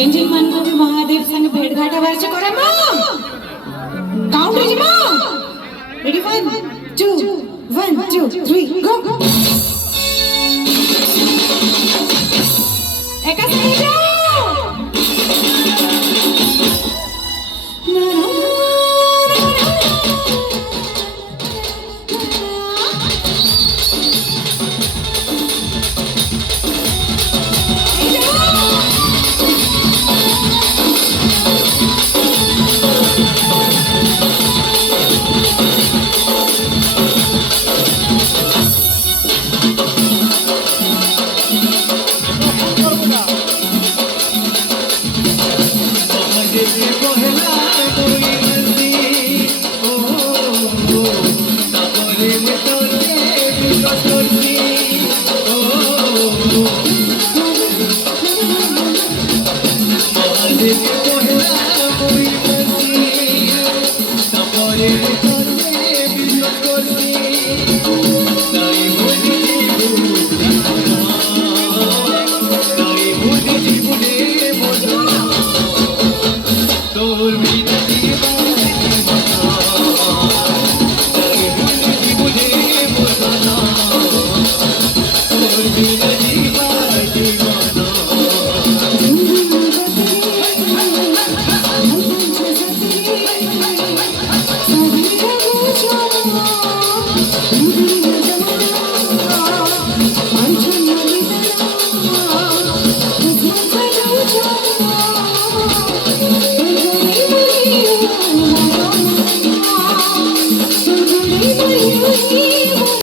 gentleman को भी महादेव संग भेंट घाटा वर्ष करे मां काउंट रे मां रेडी 1 2 1 2 3 गो एका साइड जाओ This